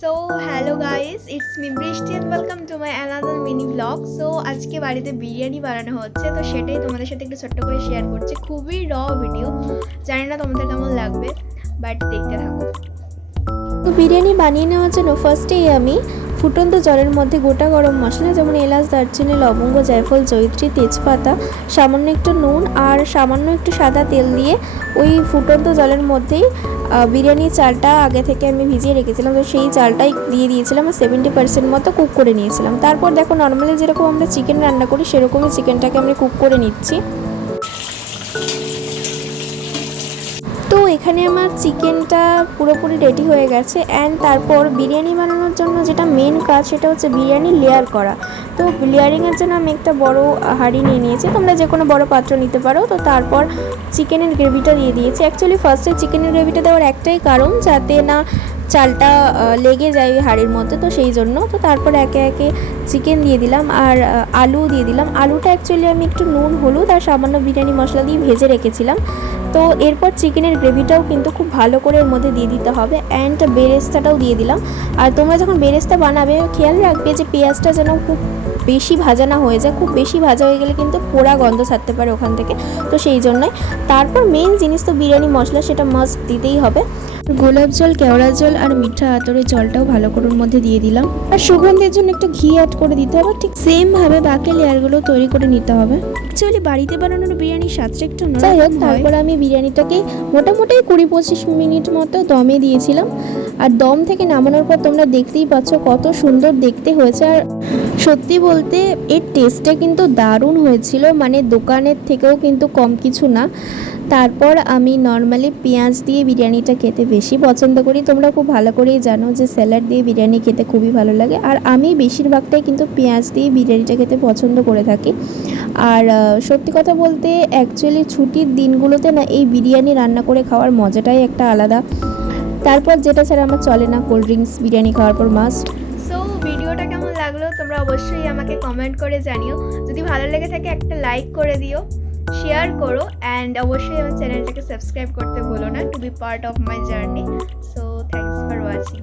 So hello guys, it's me Brishti and welcome to my another mini vlog. So আজকে বাড়িতে বিরিয়ানি বানানো হচ্ছে, তো সেটাই তোমাদের সাথে একটু ছোট্ট করে শেয়ার করছি। খুবই ভিডিও, জানি না তোমাদের কেমন লাগবে, বাট দেখতে থাকো। তো বিরিয়ানি বানিয়ে নেওয়ার জন্য ফার্স্টেই আমি ফুটন্ত জলের মধ্যে গোটা গরম মশলা যেমন এলাচ, দারচিনি, লবঙ্গ, জায়ফল, জয়িত্রী, তেজপাতা, সামান্য একটু নুন আর সামান্য একটু সাদা তেল দিয়ে ওই ফুটন্ত জলের মধ্যেই বিরিয়ানির চালটা আগে থেকে আমি ভিজিয়ে রেখেছিলাম, তো সেই চালটাই দিয়ে দিয়েছিলাম আর 70% মতো কুক করে নিয়েছিলাম। তারপর দেখো নর্মালি যেরকম আমরা চিকেন রান্না করি সেরকমই চিকেনটাকে আমি কুক করে নিচ্ছি। তো এখানে আমার চিকেনটা পুরোপুরি রেডি হয়ে গেছে। অ্যান্ড তারপর বিরিয়ানি বানানোর জন্য যেটা মেন কাজ সেটা হচ্ছে বিরিয়ানি লেয়ার করা। তো লেয়ারিংয়ের জন্য আমি একটা বড় হাঁড়ি নিয়ে নিয়েছি, তোমরা যে কোনো বড় পাত্র নিতে পারো। তো তারপর চিকেনের গ্রেভিটা দিয়ে দিয়েছি। অ্যাকচুয়ালি ফার্স্টে চিকেনের গ্রেভিটা দেওয়ার একটাই কারণ, যাতে না চালটা লেগে যায় ওই হাঁড়ির মধ্যে, তো সেই জন্য। তো তারপর একে একে চিকেন দিয়ে দিলাম আর আলু দিয়ে দিলাম। আলুটা অ্যাকচুয়ালি আমি একটু নুন, হলুদ আর সামান্য বিরিয়ানি মশলা দিয়ে ভেজে রেখেছিলাম। তো এরপর চিকেনের গ্রেভিটাও কিন্তু খুব ভালো করে এর মধ্যে দিয়ে দিতে হবে। অ্যান্ড বেরেস্তাটাও দিয়ে দিলাম। আর তোমরা যখন বেরেস্তা বানাবে খেয়াল রাখবে যে পেঁয়াজটা যেন খুব বেশি ভাজা না হয়ে যায়। খুব বেশি ভাজা হয়ে গেলে কিন্তু পোড়া গন্ধ ছাড়তে পারে ওখান থেকে, তো সেই জন্যই। তারপর মেন জিনিস তো বিরিয়ানি মশলা, সেটা মাস্ট দিতেই হবে। গোলাপ জল, কেওড়া জল আর মিঠা আতরের জলটাও ভালো করে ওর মধ্যে দিয়ে দিলাম। আর সুগন্ধের জন্য একটু ঘি অ্যাড করে দিতে হবে। ঠিক সেমভাবে বাকি লেয়ারগুলো তৈরি করে নিতে হবে। অ্যাকচুয়ালি বাড়িতে বানানোর বিরিয়ানির স্বাদটা একটু যাই হোক, তারপর আমি বিরিয়ানিটাকে মোটামুটি 20-25 মিনিট মতো দমে দিয়েছিলাম। আর দম থেকে নামানোর পর তোমরা দেখতেই পাচ্ছ কত সুন্দর দেখতে হয়েছে। আর সত্যি বলতে এর টেস্টটা কিন্তু দারুণ হয়েছিল, মানে দোকানের থেকেও কিন্তু কম কিছু না। তারপর আমি নর্মালি পেঁয়াজ দিয়ে বিরিয়ানিটা খেতে বেশি পছন্দ করি। তোমরা খুব ভালো করেই জানো যে স্যালাড দিয়ে বিরিয়ানি খেতে খুবই ভালো লাগে, আর আমি বেশিরভাগটাই কিন্তু পেঁয়াজ দিয়ে বিরিয়ানিটা খেতে পছন্দ করে থাকি। আর সত্যি কথা বলতে অ্যাকচুয়ালি ছুটির দিনগুলোতে না এই বিরিয়ানি রান্না করে খাওয়ার মজাটাই একটা আলাদা। তারপর যেটা ছাড়া আমার চলে না, কোল্ড ড্রিঙ্কস বিরিয়ানি খাওয়ার পর মাস্ট। সো ভিডিওটা কেমন লাগলো তোমরা অবশ্যই আমাকে কমেন্ট করে জানিও। যদি ভালো লেগে থাকে একটা লাইক করে দিও, শেয়ার করো, অ্যান্ড অবশ্যই আমার চ্যানেলটাকে সাবস্ক্রাইব করতে ভুলো না, to be part of my journey. So thanks for watching.